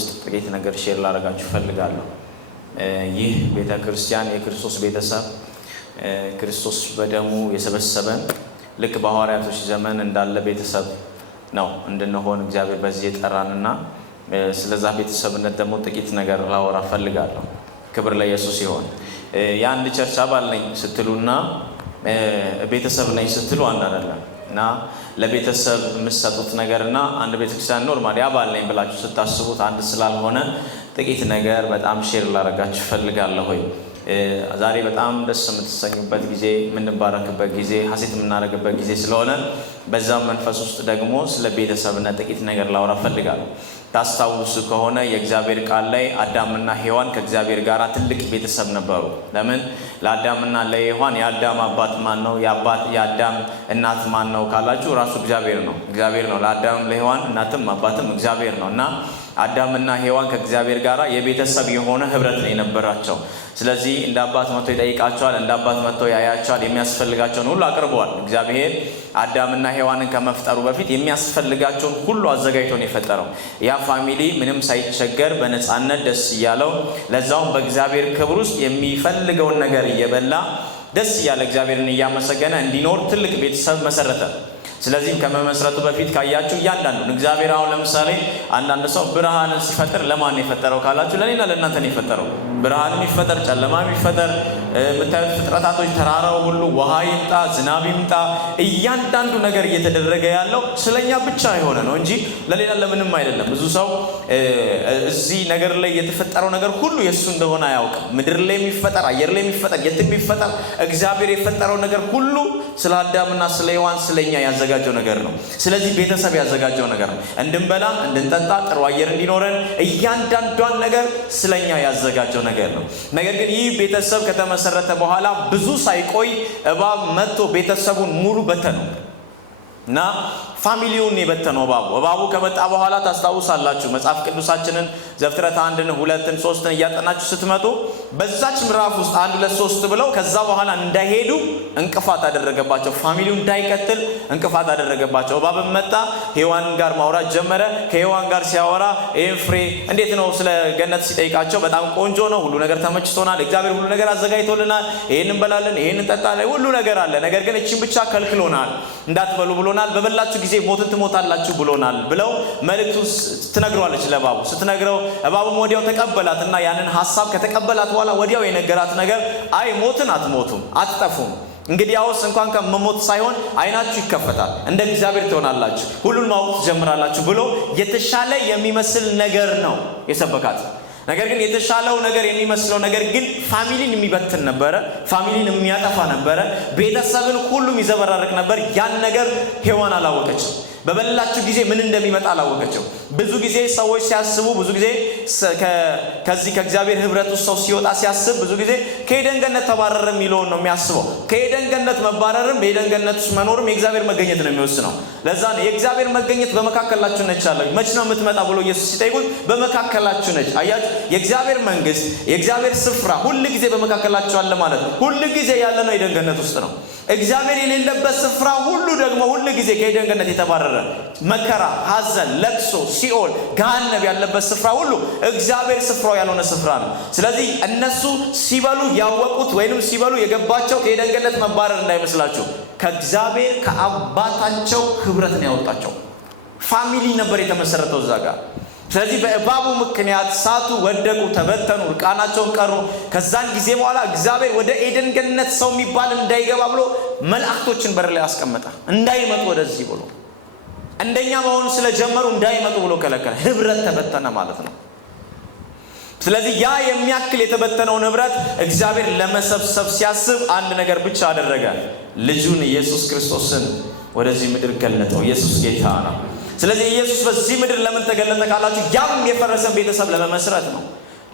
ውስጥ ጥቂት ነገር ሼር ላደርጋችሁ ፈልጋለሁ። ይህ ቤተክርስቲያን የክርስቶስ ቤተሰብ ክርስቶስ በደሙ የሰበሰበን ልክ በሐዋርያቶች ዘመን እንዳለ ቤተሰብ ነው እንድንሆን እግዚአብሔር በዚህ የጠራንና ስለዛ ቤተሰብነት ደግሞ ጥቂት ነገር ላወራ ፈልጋለሁ። ክብር ለኢየሱስ ይሁን። የአንድ ቸርች አባል ነኝ ስትሉና ቤተሰብ ነኝ ስትሉ አንድ አይደለም እና ለቤተሰብ የምትሰጡት ነገርና አንድ ቤተክርስቲያን ኖርማሊ አባል ነኝ ብላችሁ ስታስቡት አንድ ስላልሆነ ጥቂት ነገር በጣም ሼር ላደርጋችሁ ፈልጋለሁ። ዛሬ በጣም ደስ የምትሰኙበት ጊዜ፣ የምንባረክበት ጊዜ፣ ሐሴት የምናደርግበት ጊዜ ስለሆነ በዛም መንፈስ ውስጥ ደግሞ ስለ ቤተሰብነት ጥቂት ነገር ላወራ ፈልጋለሁ። ታስታውሱ ከሆነ የእግዚአብሔር ቃል ላይ አዳምና ሔዋን ከእግዚአብሔር ጋር ትልቅ ቤተሰብ ነበሩ። ለምን? ለአዳምና ለሔዋን የአዳም አባት ማን ነው? የአዳም እናት ማን ነው ካላችሁ ራሱ እግዚአብሔር ነው። እግዚአብሔር ነው ለአዳም ለሔዋን እናትም አባትም እግዚአብሔር ነው እና አዳምና ሔዋን ከእግዚአብሔር ጋር የቤተሰብ የሆነ ህብረት ነው የነበራቸው። ስለዚህ እንደ አባት መጥቶ ይጠይቃቸዋል፣ እንደ አባት መጥቶ ያያቸዋል፣ የሚያስፈልጋቸውን ሁሉ አቅርበዋል። እግዚአብሔር አዳምና ሔዋንን ከመፍጠሩ በፊት የሚያስፈልጋቸውን ሁሉ አዘጋጅቶ ነው የፈጠረው። ያ ፋሚሊ ምንም ሳይቸገር በነፃነት ደስ እያለው ለዛውም በእግዚአብሔር ክብር ውስጥ የሚፈልገውን ነገር እየበላ ደስ እያለ እግዚአብሔርን እያመሰገነ እንዲኖር ትልቅ ቤተሰብ መሰረተ። ስለዚህ ከመመስረቱ በፊት ካያችሁ እያንዳንዱን እግዚአብሔር አሁን ለምሳሌ አንዳንድ ሰው ብርሃንን ሲፈጥር ለማን የፈጠረው ካላችሁ ለኔና ለእናንተ ነው የፈጠረው። ብርሃንም ይፈጠር ጨለማም ይፈጠር የምታዩት ፍጥረታቶች ተራራው ሁሉ ውሃ ይምጣ ዝናብ ይምጣ እያንዳንዱ ነገር እየተደረገ ያለው ስለኛ ብቻ የሆነ ነው እንጂ ለሌላ ለምንም አይደለም። ብዙ ሰው እዚህ ነገር ላይ የተፈጠረው ነገር ሁሉ የሱ እንደሆነ አያውቅም። ምድር ላይ የሚፈጠር አየር ላይ የሚፈጠር የትም የሚፈጠር እግዚአብሔር የፈጠረው ነገር ሁሉ ስለ አዳምና ስለ ሔዋን ስለኛ ያዘጋጀው ነገር ነው። ስለዚህ ቤተሰብ ያዘጋጀው ነገር ነው። እንድንበላ እንድንጠጣ ጥሩ አየር እንዲኖረን እያንዳንዷን ነገር ስለኛ ያዘጋጀው ነገር ነው። ነገር ግን ይህ ቤተሰብ ከተመሰረተ በኋላ ብዙ ሳይቆይ እባብ መጥቶ ቤተሰቡን ሙሉ በተነው እና ፋሚሊውን የበተነው እባቡ ከመጣ በኋላ ታስታውሳላችሁ መጽሐፍ ቅዱሳችንን ዘፍጥረት 1 2 3 እያጠናችሁ ስትመጡ በዛች ምዕራፍ ውስጥ 1 2 3 ብለው ከዛ በኋላ እንዳይሄዱ እንቅፋት አደረገባቸው። ፋሚሊው እንዳይቀጥል እንቅፋት አደረገባቸው። እባብ መጣ፣ ሔዋን ጋር ማውራት ጀመረ። ከሔዋን ጋር ሲያወራ ይሄን ፍሬ እንዴት ነው ስለ ገነት ሲጠይቃቸው በጣም ቆንጆ ነው፣ ሁሉ ነገር ተመችቶናል፣ እግዚአብሔር ሁሉ ነገር አዘጋጅቶልናል፣ ይሄን እንበላለን፣ ይሄን እንጠጣለን፣ ሁሉ ነገር አለ፣ ነገር ግን እቺን ብቻ ከልክሎናል፣ እንዳትበሉ ብሎናል፣ በበላችሁ ጊዜ ሞትን ትሞታላችሁ ብሎናል ብለው መልእክቱን ትነግረዋለች ለእባቡ። ስትነግረው እባቡም ወዲያው ተቀበላትና ያንን ሐሳብ ከተቀበላት በኋላ ወዲያው የነገራት ነገር አይ ሞትን አትሞቱም፣ አትጠፉም፣ እንግዲያውስ እንኳን ከመሞት ሳይሆን አይናችሁ ይከፈታል፣ እንደ እግዚአብሔር ትሆናላችሁ፣ ሁሉን ማወቅ ትጀምራላችሁ ብሎ የተሻለ የሚመስል ነገር ነው የሰበካት። ነገር ግን የተሻለው ነገር የሚመስለው ነገር ግን ፋሚሊን የሚበትን ነበረ፣ ፋሚሊን የሚያጠፋ ነበረ፣ ቤተሰብን ሁሉም ይዘበራርቅ ነበር። ያን ነገር ሔዋን አላወቀችም። በበላችሁ ጊዜ ምን እንደሚመጣ አላወቀችው። ብዙ ጊዜ ሰዎች ሲያስቡ ብዙ ጊዜ ከዚህ ከእግዚአብሔር ህብረት ውስጥ ሰው ሲወጣ ሲያስብ ብዙ ጊዜ ከኤደን ገነት ተባረረ የሚለውን ነው የሚያስበው። ከኤደን ገነት መባረርም በኤደን ገነት ውስጥ መኖርም የእግዚአብሔር መገኘት ነው የሚወስነው። ለዛ ነው የእግዚአብሔር መገኘት በመካከላችሁ ነች አለ። መች ነው የምትመጣ ብሎ ኢየሱስ ሲጠይቁት በመካከላችሁ ነች። አያችሁ፣ የእግዚአብሔር መንግስት የእግዚአብሔር ስፍራ ሁሉ ጊዜ በመካከላችሁ አለ ማለት ነው። ሁሉ ጊዜ ያለ ነው ኤደን ገነት ውስጥ ነው። እግዚአብሔር የሌለበት ስፍራ ሁሉ ደግሞ ሁሉ ጊዜ ከኤደን ገነት የተባረረ መከራ፣ ሐዘን፣ ለቅሶ፣ ሲኦል፣ ገሃነም ያለበት ስፍራ ሁሉ እግዚአብሔር ስፍራው ያልሆነ ስፍራ ነው። ስለዚህ እነሱ ሲበሉ ያወቁት ወይንም ሲበሉ የገባቸው ከኤደን ገነት መባረር እንዳይመስላችሁ ከእግዚአብሔር ከአባታቸው ህብረት ነው ያወጣቸው። ፋሚሊ ነበር የተመሰረተው እዛ ጋር። ስለዚህ በእባቡ ምክንያት ሳቱ፣ ወደቁ፣ ተበተኑ፣ ርቃናቸውን ቀሩ። ከዛን ጊዜ በኋላ እግዚአብሔር ወደ ኤደን ገነት ሰው የሚባል እንዳይገባ ብሎ መላእክቶችን በር ላይ አስቀመጠ። እንዳይመጡ ወደዚህ ብሎ እንደኛ መሆኑ ስለጀመሩ እንዳይመጡ ብሎ ከለከለ። ህብረት ተበተነ ማለት ነው። ስለዚህ ያ የሚያክል የተበተነውን ህብረት እግዚአብሔር ለመሰብሰብ ሲያስብ አንድ ነገር ብቻ አደረገ። ልጁን ኢየሱስ ክርስቶስን ወደዚህ ምድር ገለጠው። ኢየሱስ ጌታ ነው። ስለዚህ ኢየሱስ በዚህ ምድር ለምን ተገለጠ ካላችሁ ያም የፈረሰን ቤተሰብ ለመመስረት ነው።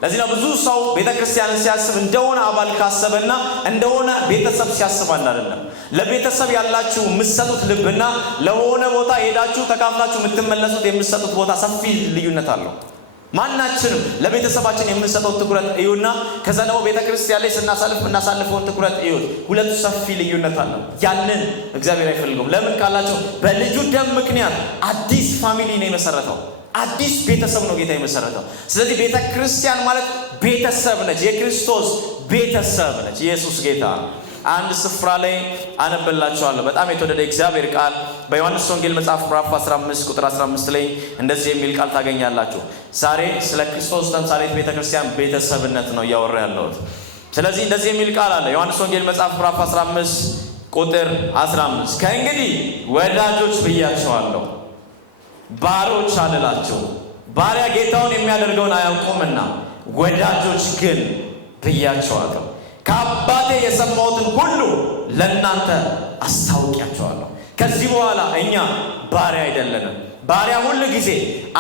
ለዚህ ነው ብዙ ሰው ቤተክርስቲያንን ሲያስብ እንደሆነ አባል ካሰበና እንደሆነ ቤተሰብ ሲያስብ አይደለም። ለቤተሰብ ያላችሁ የምትሰጡት ልብና ለሆነ ቦታ ሄዳችሁ ተካፍላችሁ የምትመለሱት የምትሰጡት ቦታ ሰፊ ልዩነት አለው። ማናችንም ለቤተሰባችን የምንሰጠው ትኩረት እዩና ከዛ ደግሞ ቤተክርስቲያን ላይ እናሳልፈውን ትኩረት እዩት። ሁለቱ ሰፊ ልዩነት አለው። ያንን እግዚአብሔር አይፈልገውም። ለምን ካላችሁ በልጁ ደም ምክንያት አዲስ ፋሚሊ ነው የመሰረተው። አዲስ ቤተሰብ ነው ጌታ የመሰረተው። ስለዚህ ቤተ ክርስቲያን ማለት ቤተሰብ ነች፣ የክርስቶስ ቤተሰብ ነች። ኢየሱስ ጌታ ነው። አንድ ስፍራ ላይ አነብላችኋለሁ በጣም የተወደደ እግዚአብሔር ቃል በዮሐንስ ወንጌል መጽሐፍ ምዕራፍ 15 ቁጥር 15 ላይ እንደዚህ የሚል ቃል ታገኛላችሁ። ዛሬ ስለ ክርስቶስ ተምሳሌት ቤተክርስቲያን ቤተሰብነት ነው እያወራ ያለሁት። ስለዚህ እንደዚህ የሚል ቃል አለ። ዮሐንስ ወንጌል መጽሐፍ ምዕራፍ 15 ቁጥር 15 ከእንግዲህ ወዳጆች ብያቸዋለሁ፣ ባሮች አልላችሁ፣ ባሪያ ጌታውን የሚያደርገውን አያውቁምና፣ ወዳጆች ግን ብያቸዋለሁ። ከአባቴ የሰማሁትን ሁሉ ለእናንተ አስታውቂያቸዋለሁ። ከዚህ በኋላ እኛ ባሪያ አይደለንም። ባሪያ ሁሉ ጊዜ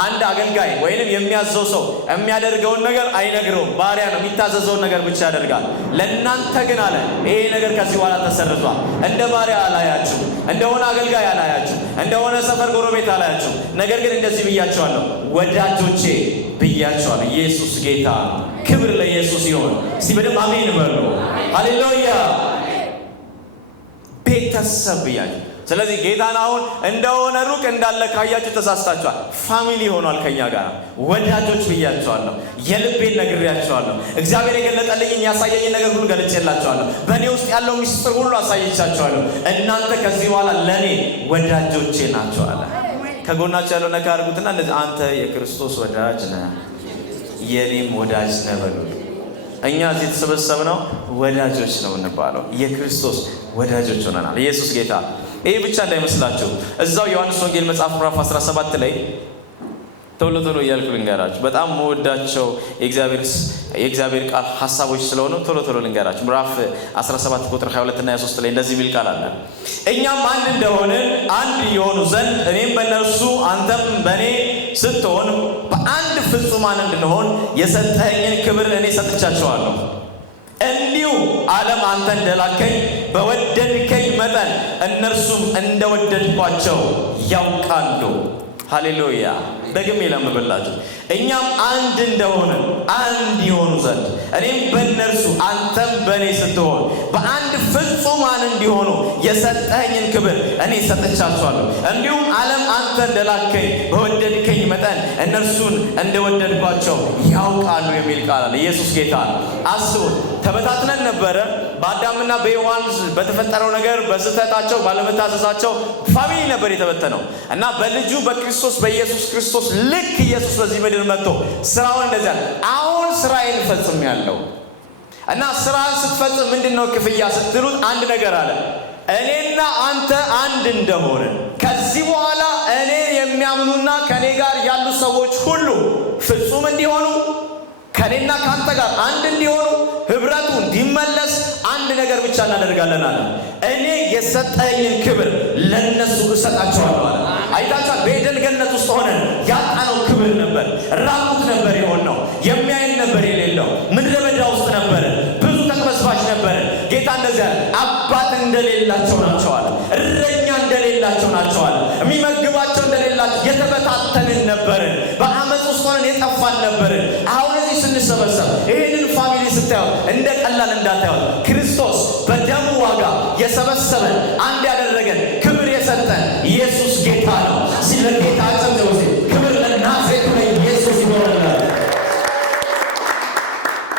አንድ አገልጋይ ወይንም የሚያዘው ሰው የሚያደርገውን ነገር አይነግረውም። ባሪያ ነው፣ የሚታዘዘውን ነገር ብቻ ያደርጋል። ለእናንተ ግን አለ ይሄ ነገር ከዚህ በኋላ ተሰርዟል። እንደ ባሪያ አላያችሁ፣ እንደሆነ አገልጋይ አላያችሁ፣ እንደሆነ ሰፈር ጎረቤት አላያችሁ። ነገር ግን እንደዚህ ብያቸዋለሁ፣ ወዳጆቼ ብያቸዋለሁ። ኢየሱስ ጌታ፣ ክብር ለኢየሱስ ይሁን። እስቲ በደንብ አሜን በሉ። ሃሌሉያ። ቤተሰብ ብያለሁ። ስለዚህ ጌታን አሁን እንደሆነ ሩቅ እንዳለ ካያችሁ ተሳስታችኋል። ፋሚሊ ሆኗል ከኛ ጋር። ወዳጆች ብያቸዋለሁ። የልቤን ነግሬያቸዋለሁ። እግዚአብሔር የገለጠልኝን ያሳየኝን ነገር ሁሉ ገልጬላቸዋለሁ። በእኔ ውስጥ ያለው ምስጢር ሁሉ አሳይቻቸዋለሁ። እናንተ ከዚህ በኋላ ለእኔ ወዳጆቼ ናቸው አለ። ከጎናቸው ያለው ነገር አድርጉትና እንደዚህ አንተ የክርስቶስ ወዳጅ ነህ፣ የኔም ወዳጅ ነህ በሉ። እኛ እዚህ የተሰበሰብነው ወዳጆች ነው እንባለው። የክርስቶስ ወዳጆች ሆነናል። ኢየሱስ ጌታ። ይሄ ብቻ እንዳይመስላችሁ እዛው ዮሐንስ ወንጌል መጽሐፍ ምዕራፍ 17 ላይ ቶሎ እያልኩ ልንገራችሁ። በጣም መወዳቸው የእግዚአብሔር ቃል ሐሳቦች ስለሆኑ ቶሎ ልንገራችሁ። ምዕራፍ 17 ቁጥር 22 እና 23 ላይ እንደዚህ የሚል ቃል አለ። እኛም አንድ እንደሆንን አንድ የሆኑ ዘንድ እኔም በእነርሱ አንተም በእኔ ስትሆን በአንድ ፍጹማን እንድንሆን የሰጠኸኝን ክብር እኔ ሰጥቻቸዋለሁ። እንዲሁ ዓለም አንተ እንደላከኝ በወደድከኝ መጠን እነርሱም እንደወደድኳቸው ያውቃሉ። ሃሌሉያ። ደግሜ ለምብላችሁ እኛም አንድ እንደሆነ አንድ ይሆኑ ዘንድ እኔም በእነርሱ አንተም በእኔ ስትሆን በአንድ ፍጹማን እንዲሆኑ የሰጠኸኝን ክብር እኔ ሰጥቻቸዋለሁ። እንዲሁም ዓለም አንተ እንደላከኝ በወደድከኝ መጠን እነርሱን እንደወደድኳቸው ያውቃሉ የሚል ቃል አለ። ኢየሱስ ጌታ ነው። አስቡት፣ ተበታትነን ነበረ። በአዳምና በሔዋን በተፈጠረው ነገር በስህተታቸው ባለመታዘዛቸው ፋሚሊ ነበር የተበተነው እና በልጁ በክርስቶስ በኢየሱስ ክርስቶስ ልክ ኢየሱስ በዚህ ምድር መጥቶ ስራውን እንደዚያ አሁን ስራዬን ፈጽም ያለው እና ስራን ስትፈጽም ምንድነው ክፍያ ስትሉት አንድ ነገር አለ። እኔና አንተ አንድ እንደሆንን ከዚህ በኋላ እኔ የሚያምኑና ከኔ ጋር ያሉ ሰዎች ሁሉ ፍጹም እንዲሆኑ ከኔና ካንተ ጋር አንድ እንዲሆኑ ህብረቱ እንዲመለስ አንድ ነገር ብቻ እናደርጋለን አለ። እኔ የሰጠኝን ክብር ለነሱ እሰጣቸዋለሁ አለ። አይታችኋል። በኤደን ገነት ውስጥ ሆነን ያጣነው ክብር ነበር። ራቁት ነበር የሆነው። የሚያየን ነበር የሌለው። ምድረ በዳ ውስጥ ነበር። ብዙ ተቅበዝባዥ ነበር። ጌታ እንደዚያ አባት እንደሌላቸው ናቸው አለ። እረኛ እንደሌላቸው ናቸው አለ። የሚመግባቸው እንደሌላቸው የተበታተንን ነበርን። በአመፅ ውስጥ ሆነን የጠፋን ነበርን። አሁን እዚህ ስንሰበሰብ ይህንን ፋሚሊ ስታዩት እንደ ቀላል እንዳታዩት። ክርስቶስ በደሙ ዋጋ የሰበሰበን አንድ ያደረገን ክብር የሰጠን ኢየሱስ ጌታ ነው። ስለ ጌታ ጸልዩ። ክብር ለናዝሬቱ ለኢየሱስ ይሆንላል።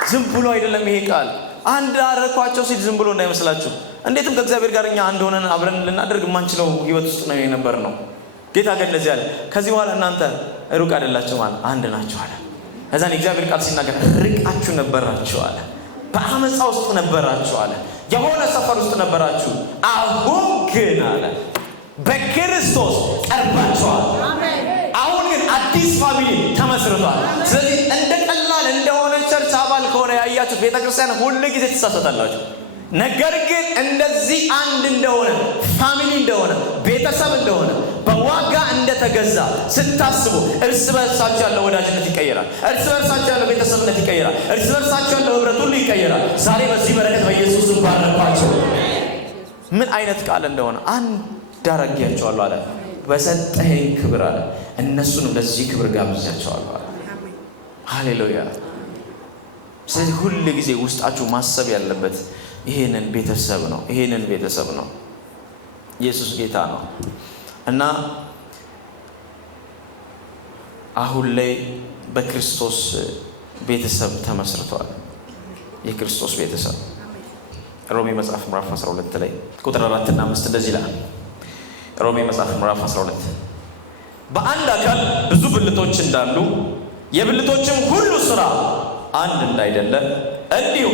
ዝም ብሎ አይደለም ይሄ ቃል። አንድ አረኳቸው ሲል ዝም ብሎ እንዳይመስላችሁ። እንዴትም ከእግዚአብሔር ጋር እኛ አንድ ሆነን አብረን ልናደርግ የማንችለው ህይወት ውስጥ ነው የነበር ነው። ጌታ ግን እንደዚህ አለ፣ ከዚህ በኋላ እናንተ ሩቅ አይደላችሁም አለ፣ አንድ ናችሁ አለ። እዛን የእግዚአብሔር ቃል ሲናገር ርቃችሁ ነበራችሁ አለ። በአመፃ ውስጥ ነበራችሁ አለ። የሆነ ሰፈር ውስጥ ነበራችሁ። አሁን ግን አለ በክርስቶስ ቀርባችኋል። አሁን ግን አዲስ ፋሚሊ ተመስርቷል። ስለዚህ እንደ ቀላል እንደሆነ ቸርች አባል ከሆነ ያያችሁት ቤተክርስቲያን ሁሉ ጊዜ ትሳሳታላችሁ። ነገር ግን እንደዚህ አንድ እንደሆነ ፋሚሊ እንደሆነ ቤተሰብ እንደሆነ በዋጋ እንደተገዛ ስታስቡ እርስ በርሳችሁ ያለው ወዳጅነት ይቀየራል። እርስ በርሳችሁ ያለው ቤተሰብነት ይቀየራል። እርስ በርሳችሁ ያለው ህብረት ሁሉ ይቀየራል። ዛሬ በዚህ በረከት በኢየሱስ ባረኳቸው። ምን አይነት ቃል እንደሆነ አንድ አደረጋቸዋለሁ አለ። በሰጠኸኝ ክብር አለ እነሱንም ለዚህ ክብር ጋብዣቸዋለሁ አለ። ሃሌሉያ። ስለዚህ ሁሉ ጊዜ ውስጣችሁ ማሰብ ያለበት ይሄንን ቤተሰብ ነው። ይሄንን ቤተሰብ ነው። ኢየሱስ ጌታ ነው እና አሁን ላይ በክርስቶስ ቤተሰብ ተመስርቷል። የክርስቶስ ቤተሰብ ሮሜ መጽሐፍ ምዕራፍ 12 ላይ ቁጥር 4 እና 5 እንደዚህ ይላል። ሮሜ መጽሐፍ ምዕራፍ 12 በአንድ አካል ብዙ ብልቶች እንዳሉ የብልቶችም ሁሉ ሥራ አንድ እንዳይደለ እንዲሁ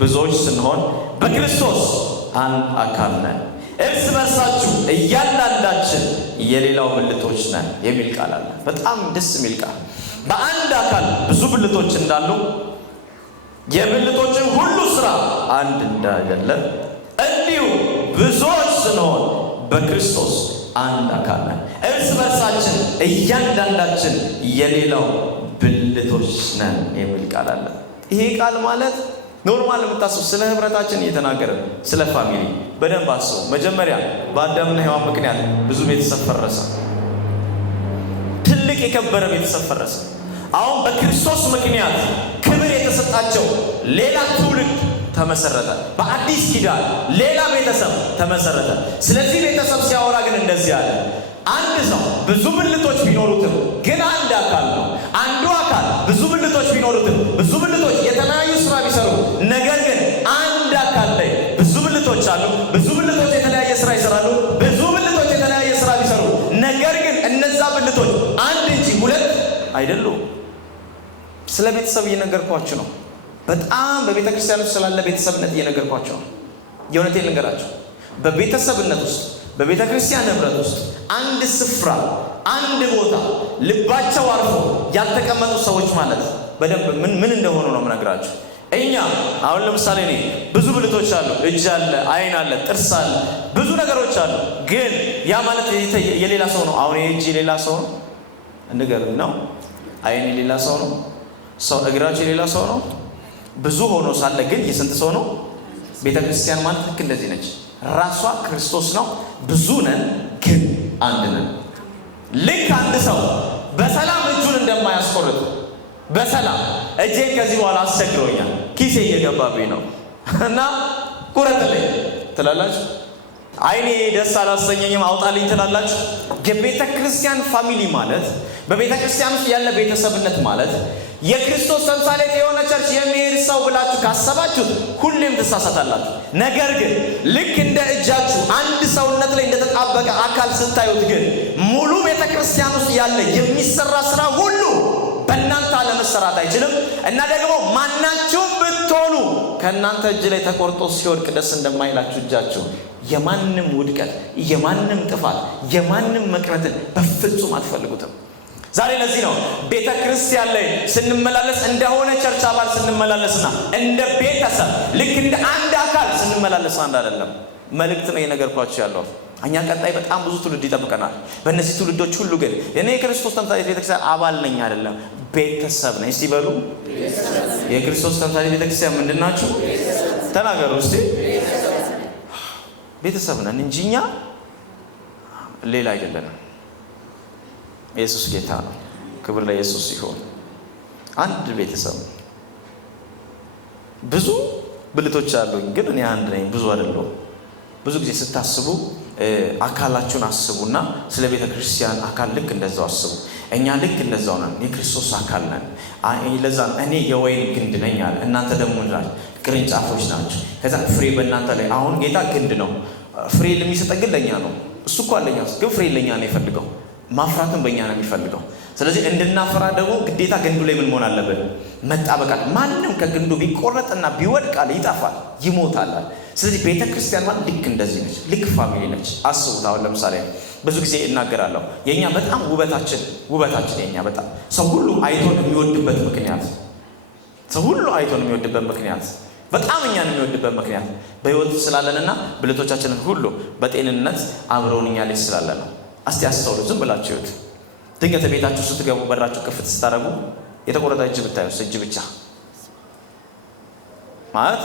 ብዙዎች ስንሆን በክርስቶስ አንድ አካል ነን፣ እርስ በርሳችሁ እያንዳንዳችን የሌላው ብልቶች ነን የሚል ቃል አለ። በጣም ደስ የሚል ቃል። በአንድ አካል ብዙ ብልቶች እንዳሉ የብልቶችም ሁሉ ሥራ አንድ እንዳይደለ እንዲሁ ብዙዎች ስንሆን በክርስቶስ አንድ አካል ነን፣ እርስ በርሳችን እያንዳንዳችን የሌላው ብልቶች ነን የሚል ቃል አለ። ይሄ ቃል ማለት ኖርማል የምታስቡ ስለ ህብረታችን እየተናገረ ስለ ፋሚሊ በደንብ አስቡ። መጀመሪያ በአዳምና ሔዋን ምክንያት ብዙ ቤተሰብ ፈረሰ። ትልቅ የከበረ ቤተሰብ ፈረሰ። አሁን በክርስቶስ ምክንያት ክብር የተሰጣቸው ሌላ ትውልድ ተመሰረተ። በአዲስ ኪዳን ሌላ ቤተሰብ ተመሰረተ። ስለዚህ ቤተሰብ ሲያወራ ግን እንደዚህ አለ። አንድ ሰው ብዙ ብልቶች ቢኖሩትም ግን አንድ አካል ነው። አንዱ አካል ብዙ ብልቶች ቢኖሩትም ብዙ ብልቶች የተለያዩ ስራ ቢሰሩ ነገር ግን አንድ አካል ላይ ብዙ ብልቶች አሉ። ብዙ ብልቶች የተለያየ ስራ ይሰራሉ። ብዙ ብልቶች የተለያየ ስራ ቢሰሩ ነገር ግን እነዛ ብልቶች አንድ እንጂ ሁለት አይደሉም። ስለ ቤተሰብ እየነገርኳችሁ ነው። በጣም በቤተ ክርስቲያን ውስጥ ስላለ ቤተሰብነት እየነገርኳችሁ ነው። የእውነቴን ልንገራችሁ። በቤተሰብነት ውስጥ በቤተ ክርስቲያን ህብረት ውስጥ አንድ ስፍራ አንድ ቦታ ልባቸው አርፎ ያልተቀመጡ ሰዎች ማለት በደንብ ምን እንደሆኑ ነው የምነግራችሁ። እኛ አሁን ለምሳሌ እኔ ብዙ ብልቶች አሉ፣ እጅ አለ፣ አይን አለ፣ ጥርስ አለ፣ ብዙ ነገሮች አሉ። ግን ያ ማለት የሌላ ሰው ነው። አሁን የእጅ የሌላ ሰው ነው እንገርም ነው። አይን የሌላ ሰው ነው። ሰው እግራቸው የሌላ ሰው ነው። ብዙ ሆኖ ሳለ ግን የስንት ሰው ነው? ቤተ ክርስቲያን ማለት ልክ እንደዚህ ነች። ራሷ ክርስቶስ ነው። ብዙ ነን ግን አንድ ነን። ልክ አንድ ሰው በሰላም እጁን እንደማያስቆርጥ በሰላም እጄን ከዚህ በኋላ አስቸግሮኛል፣ ኪሴ እየገባብኝ ነው እና ቁረጥልኝ ትላላችሁ። አይኔ ደስ አላሰኘኝም አውጣልኝ ትላላችሁ። የቤተ ክርስቲያን ፋሚሊ ማለት በቤተ ክርስቲያን ውስጥ ያለ ቤተሰብነት ማለት የክርስቶስ ተምሳሌት የሆነ ቸርች የሚሄድ ሰው ብላችሁ ካሰባችሁት ሁሌም ትሳሳታላችሁ። ነገር ግን ልክ እንደ እጃችሁ አንድ ሰውነት ላይ እንደተጣበቀ አካል ስታዩት ግን ሙሉ ቤተ ክርስቲያን ውስጥ ያለ የሚሰራ ስራ ሁሉ በእናንተ አለመሰራት አይችልም። እና ደግሞ ማናችሁም ብትሆኑ ከእናንተ እጅ ላይ ተቆርጦ ሲወድቅ ደስ እንደማይላችሁ እጃችሁ የማንም ውድቀት፣ የማንም ጥፋት፣ የማንም መቅረትን በፍጹም አትፈልጉትም። ዛሬ ለዚህ ነው ቤተ ክርስቲያን ላይ ስንመላለስ እንደሆነ ቸርች አባል ስንመላለስና እንደ ቤተሰብ ልክ እንደ አንድ አካል ስንመላለስ አንድ አይደለም። መልእክት ነው የነገርኳችሁ ያለው። እኛ ቀጣይ በጣም ብዙ ትውልድ ይጠብቀናል። በእነዚህ ትውልዶች ሁሉ ግን እኔ የክርስቶስ ተምሳሌት ቤተክርስቲያን አባል ነኝ አይደለም፣ ቤተሰብ ነኝ። እስቲ በሉ የክርስቶስ ተምሳሌት ቤተክርስቲያን ምንድን ናችሁ? ተናገሩ እስቲ። ቤተሰብ ነን እንጂ እኛ ሌላ አይደለንም። ኢየሱስ ጌታ ነው። ክብር ለኢየሱስ ይሁን። አንድ ቤተሰብ ብዙ ብልቶች አሉኝ ግን እኔ አንድ ነኝ፣ ብዙ አይደለሁም። ብዙ ጊዜ ስታስቡ አካላችሁን አስቡና ስለ ቤተ ክርስቲያን አካል ልክ እንደዛው አስቡ። እኛ ልክ እንደዛው ነን፣ የክርስቶስ አካል ነን። ለዛ እኔ የወይን ግንድ ነኝ አለ፣ እናንተ ደግሞ ቅርንጫፎች ናቸው። ከዛ ፍሬ በእናንተ ላይ አሁን ጌታ ግንድ ነው፣ ፍሬ የሚሰጠን ግን ለእኛ ነው። እሱ እኮ አለኛ ግን ፍሬ ለእኛ ነው የፈልገው፣ ማፍራትን በእኛ ነው የሚፈልገው። ስለዚህ እንድናፈራ ደግሞ ግዴታ ግንዱ ላይ ምን መሆን አለብን? መጣበቃል። ማንም ከግንዱ ቢቆረጥና ቢወድቃል ይጠፋል፣ ይሞታል። ስለዚህ ቤተ ክርስቲያን ማለት ልክ እንደዚህ ነች፣ ልክ ፋሚሊ ነች። አስቡት። አሁን ለምሳሌ ብዙ ጊዜ እናገራለሁ የኛ በጣም ውበታችን የኛ በጣም ሰው ሁሉ አይቶን የሚወድበት ምክንያት በጣም እኛን የሚወድበት ምክንያት በህይወት ስላለንና ብልቶቻችንን ሁሉ በጤንነት አብረውን እኛ ላይ ስላለ ነው። እስቲ አስተውሉ። ዝም ብላችሁ ይሁት ድንገት ቤታችሁ ስትገቡ በራችሁ ክፍት ስታደርጉ የተቆረጠ እጅ ብታዩ እጅ ብቻ ማለት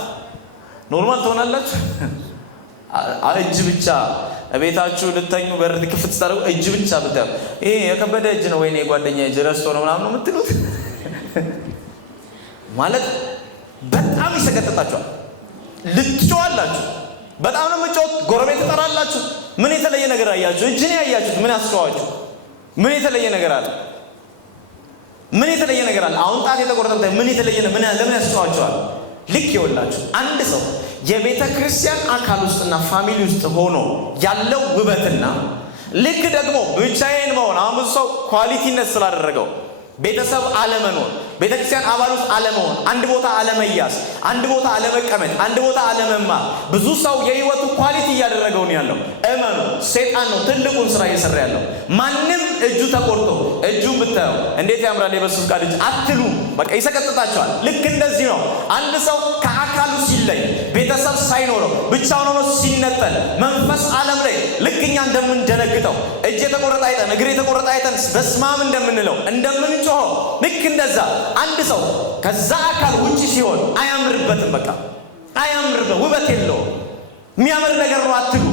ኖርማል ትሆናላችሁ። እጅ ብቻ ቤታችሁ ልተኙ በር ክፍት ስታደርጉ እጅ ብቻ ብታዩ ይሄ የከበደ እጅ ነው ወይኔ የጓደኛ እጅ ረስቶ ነው ምናምን ነው የምትሉት ማለት በጣም ይሰቀጥጣችኋል። ልትጮዋላችሁ። በጣም ነው የምትጮት። ጎረቤት ትጠራላችሁ። ምን የተለየ ነገር አያችሁ? እጅ ነው ያያችሁት። ምን አስጨዋችሁ? ምን የተለየ ነገር አለ? ምን የተለየ ነገር አለ? አሁን ጣት የተቆረጠበት ምን የተለየ ነው? ለምን ያስተዋቸዋል? ልክ ይወላችሁ አንድ ሰው የቤተ ክርስቲያን አካል ውስጥና ፋሚሊ ውስጥ ሆኖ ያለው ውበትና ልክ ደግሞ ብቻዬን መሆን አሁን ብዙ ሰው ኳሊቲነት ስላደረገው ቤተሰብ አለመኖር፣ ቤተክርስቲያን አባል ውስጥ አለመሆን፣ አንድ ቦታ አለመያዝ፣ አንድ ቦታ አለመቀመጥ፣ አንድ ቦታ አለመማር ብዙ ሰው የህይወቱ ኳሊቲ እያደረገው ነው ያለው። እመኑ ሰይጣን ነው ትልቁን ስራ እየሰራ ያለው። ማንም እጁ ተቆርጦ እጁን ብታየው እንዴት ያምራል የበሱት ቃል እጅ አትሉ፣ በቃ ይሰቀጥጣቸዋል። ልክ እንደዚህ ነው አንድ ሰው ከአካሉ ሲለይ ቤተሰብ ሳይኖረው ብቻውን ሆኖ ሲነጠል መንፈስ ዓለም ላይ ልክ እኛ እንደምንደነግጠው እጅ የተቆረጠ አይተን እግር የተቆረጠ አይተን በስማም እንደምንለው እንደምንጮኸው ልክ እንደዛ አንድ ሰው ከዛ አካል ውጪ ሲሆን አያምርበትም። በቃ አያምርበት፣ ውበት የለውም። የሚያምር ነገር ነው አትሉ።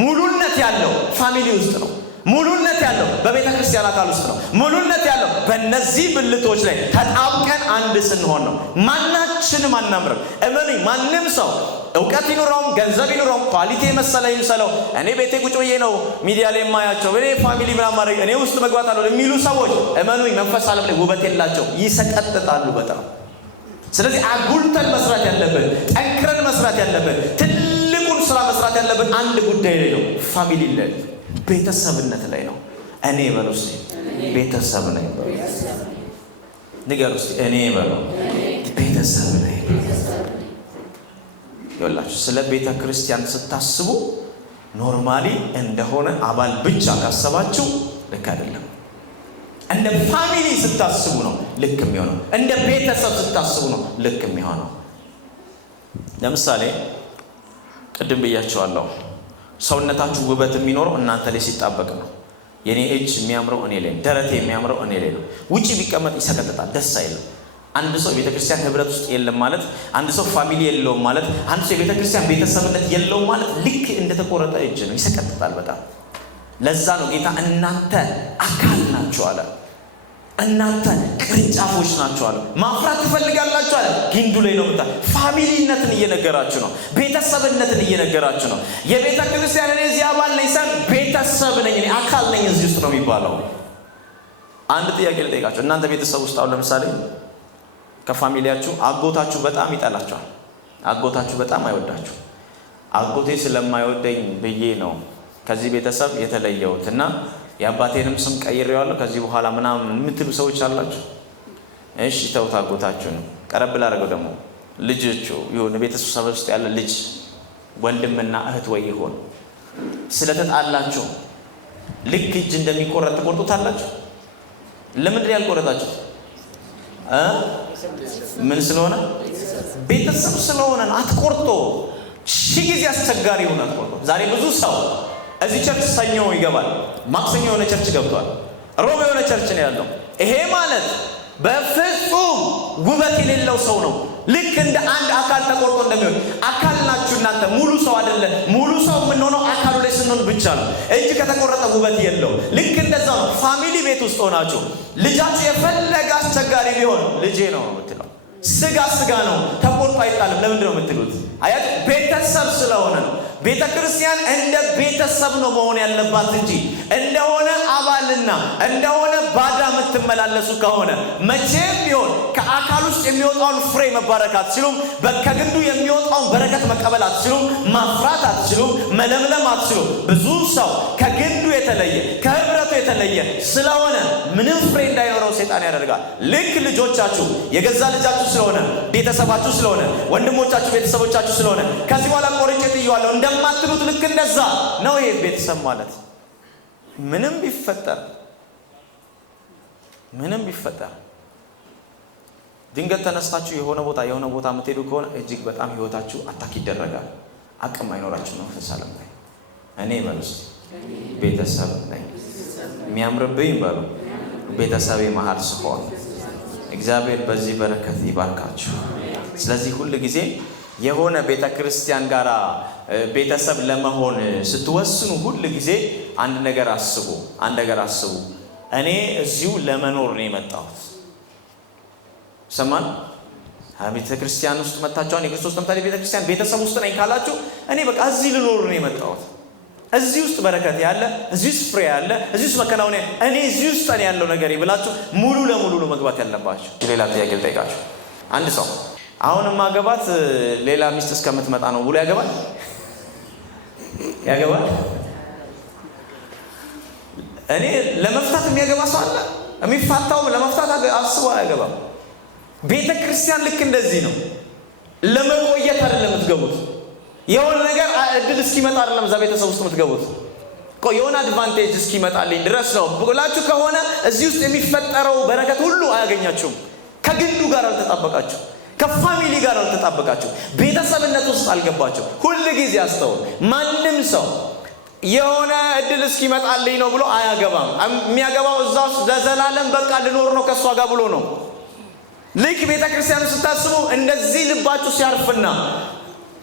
ሙሉነት ያለው ፋሚሊ ውስጥ ነው። ሙሉነት ያለው በቤተ ክርስቲያን አካል ውስጥ ነው። ሙሉነት ያለው በእነዚህ ብልቶች ላይ ተጣብቀን አንድ ስንሆን ነው። ማናችንም አናምርም። እመኑኝ ማንም ሰው እውቀት ይኑረውም ገንዘብ ይኑረውም ኳሊቲ መሰለ ይምሰለው እኔ ቤቴ ቁጭ ብዬ ነው ሚዲያ ላይ የማያቸው እኔ ፋሚሊ ምናምን ማድረግ እኔ ውስጥ መግባት አለው የሚሉ ሰዎች እመኑኝ መንፈስ ዓለም ላይ ውበት የላቸው፣ ይሰቀጥጣሉ በጣም። ስለዚህ አጉልተን መስራት ያለብን፣ ጠንክረን መስራት ያለብን፣ ትልቁን ስራ መስራት ያለብን አንድ ጉዳይ ላይ ነው። ፋሚሊ ላይ ቤተሰብነት ላይ ነው። እኔ በሉ እስቲ ቤተሰብ ነኝ። ንገሩ እስቲ እኔ በሉ ቤተሰብ ነኝ። ይኸውላችሁ ስለ ቤተ ክርስቲያን ስታስቡ ኖርማሊ እንደሆነ አባል ብቻ ካሰባችሁ ልክ አይደለም። እንደ ፋሚሊ ስታስቡ ነው ልክ የሚሆነው። እንደ ቤተሰብ ስታስቡ ነው ልክ የሚሆነው። ለምሳሌ ቅድም ብያቸዋለሁ፣ ሰውነታችሁ ውበት የሚኖረው እናንተ ላይ ሲጣበቅ ነው። የኔ እጅ የሚያምረው እኔ ላይ፣ ደረቴ የሚያምረው እኔ ላይ ነው። ውጪ ቢቀመጥ ይሰቀጥጣል፣ ደስ አይልም። አንድ ሰው የቤተ ክርስቲያን ህብረት ውስጥ የለም ማለት፣ አንድ ሰው ፋሚሊ የለውም ማለት፣ አንድ ሰው የቤተ ክርስቲያን ቤተሰብነት የለውም ማለት ልክ እንደተቆረጠ እጅ ነው፣ ይሰቀጥጣል በጣም። ለዛ ነው ጌታ እናንተ አካል ናችሁ አለ። እናንተ ቅርንጫፎች ናችሁ አለ። ማፍራት ትፈልጋላችሁ አለ። ግንዱ ላይ ነው። ፋሚሊነትን እየነገራችሁ ነው። ቤተሰብነትን እየነገራችሁ ነው። የቤተ ክርስቲያን እኔ እዚህ አባል ነኝ ሳይሆን ቤተሰብ ነኝ፣ እኔ አካል ነኝ እዚህ ውስጥ ነው የሚባለው። አንድ ጥያቄ ልጠይቃችሁ። እናንተ ቤተሰብ ውስጥ አሁን ለምሳሌ ከፋሚሊያችሁ አጎታችሁ በጣም ይጠላችኋል፣ አጎታችሁ በጣም አይወዳችሁ። አጎቴ ስለማይወደኝ ብዬ ነው ከዚህ ቤተሰብ የተለየሁት እና የአባቴንም ስም ቀይሬዋለሁ ከዚህ በኋላ ምናምን የምትሉ ሰዎች አላችሁ። እሺ ተውት፣ አጎታችሁ ነው። ቀረብ ላደርገው ደግሞ ልጆቹ ይሁን ቤተሰብ ውስጥ ያለ ልጅ ወንድምና እህት ወይ ይሆን ስለተጣላችሁ ልክ እጅ እንደሚቆረጥ ትቆርጡታላችሁ። ለምንድን ነው ያልቆረጣችሁት? ምን ስለሆነ? ቤተሰብ ስለሆነ አትቆርጦ። ሺህ ጊዜ አስቸጋሪ ሆነ አትቆርጦ። ዛሬ ብዙ ሰው እዚህ ቸርች ሰኞ ይገባል፣ ማክሰኞ የሆነ ቸርች ገብቷል፣ ሮብ የሆነ ቸርች ነው ያለው። ይሄ ማለት በፍጹም ውበት የሌለው ሰው ነው። ልክ እንደ አንድ አካል ተቆርጦ እንደሚሆን አካል ናችሁ እናንተ። ሙሉ ሰው አይደለም። ሙሉ ሰው የምንሆነው አካሉ ላይ ስንሆን ብቻ ነው። እጅ ከተቆረጠ ውበት የለው። ልክ እንደዛው ነው። ፋሚሊ ቤት ውስጥ ሆናችሁ ልጃችሁ የፈለገ አስቸጋሪ ቢሆን ልጄ ነው የምትለው። ስጋ ስጋ ነው፣ ተቆርጦ አይጣልም። ለምንድን ነው የምትሉት? አያት ቤተሰብ ስለሆነ ነው። ቤተ ክርስቲያን እንደ ቤተሰብ ነው መሆን ያለባት እንጂ እንደሆነ አባልና እንደሆነ ባዳ የምትመላለሱ ከሆነ መቼም ቢሆን ከአካል ውስጥ የሚወጣውን ፍሬ መባረክ አትችሉም። ከግንዱ የሚወጣውን በረከት መቀበል አትችሉም። ማፍራት አትችሉም። መለምለም አትችሉም። ብዙ ሰው ከግንዱ የተለየ ከህብረቱ የተለየ ስለሆነ ምንም ፍሬ እንዳይኖረው ሰይጣን ያደርጋል። ልክ ልጆቻችሁ የገዛ ልጃችሁ ስለሆነ፣ ቤተሰባችሁ ስለሆነ፣ ወንድሞቻችሁ ቤተሰቦቻችሁ ስለሆነ ከዚህ በኋላ ቆርጬ ጥየዋለሁ እንደማትሉት ልክ እንደዛ ነው። ይሄ ቤተሰብ ማለት ምንም ቢፈጠር ድንገት ተነስታችሁ የሆነ ቦታ የምትሄዱ ከሆነ እጅግ በጣም ህይወታችሁ አታክ ይደረጋል። አቅም አይኖራችሁ ነው። ፈሳለም ላይ እኔ መልስ ቤተሰብ ነኝ። የሚያምርብኝ በሉ ቤተሰቤ መሃል ስሆን እግዚአብሔር በዚህ በረከት ይባርካችሁ። ስለዚህ ሁል ጊዜ የሆነ ቤተ ክርስቲያን ጋር ቤተሰብ ለመሆን ስትወስኑ ሁል ጊዜ አንድ ነገር አስቡ። እኔ እዚሁ ለመኖር ነው የመጣሁት። ሰማን? ቤተ ክርስቲያን ውስጥ መጣችኋል። የክርስቶስ ተምሳሌ ቤተ ክርስቲያን ቤተሰብ ውስጥ ነኝ ካላችሁ እኔ በቃ እዚህ ልኖር ነው የመጣሁት። እዚህ ውስጥ በረከት ያለ፣ እዚህ ውስጥ ፍሬ ያለ፣ እዚህ ውስጥ መከናወን እኔ እዚህ ውስጥ እኔ ያለው ነገር ይብላችሁ ሙሉ ለሙሉ ነው መግባት ያለባችሁ። ሌላ ጥያቄ ልጠይቃችሁ። አንድ ሰው አሁን ማገባት ሌላ ሚስት እስከምትመጣ ነው ብሎ ያገባል? እኔ ለመፍታት የሚያገባ ሰው አለ? የሚፋታውም ለመፍታት አስቦ አያገባም። ቤተ ክርስቲያን ልክ እንደዚህ ነው። ለመቆየት አይደለም የምትገቡት። የሆነ ነገር እድል እስኪመጣ አይደለም እዛ ቤተሰብ ውስጥ የምትገቡት። የሆነ አድቫንቴጅ እስኪመጣልኝ ድረስ ነው ብላችሁ ከሆነ እዚህ ውስጥ የሚፈጠረው በረከት ሁሉ አያገኛችሁም። ከግንዱ ጋር አልተጣበቃችሁ፣ ከፋሚሊ ጋር አልተጣበቃችሁ፣ ቤተሰብነት ውስጥ አልገባችሁ። ሁል ጊዜ አስተውል። ማንም ሰው የሆነ እድል እስኪመጣልኝ ነው ብሎ አያገባም። የሚያገባው እዛ ውስጥ ለዘላለም በቃ ልኖር ነው ከሷ ጋር ብሎ ነው። ልክ ቤተ ክርስቲያኑ ስታስቡ እንደዚህ ልባችሁ ሲያርፍና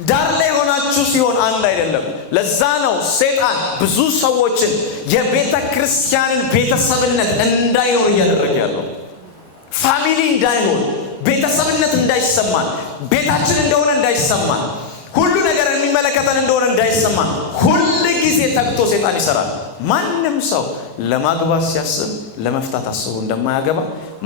ዳር ላይ ሆናችሁ ሲሆን አንድ አይደለም። ለዛ ነው ሰይጣን ብዙ ሰዎችን የቤተ ክርስቲያንን ቤተሰብነት እንዳይኖር እያደረገ ያለው። ፋሚሊ እንዳይሆን፣ ቤተሰብነት እንዳይሰማን፣ ቤታችን እንደሆነ እንዳይሰማን፣ ሁሉ ነገር የሚመለከተን እንደሆነ እንዳይሰማን ሁል ጊዜ ተግቶ ሰይጣን ይሰራል። ማንም ሰው ለማግባት ሲያስብ ለመፍታት አስቦ እንደማያገባ፣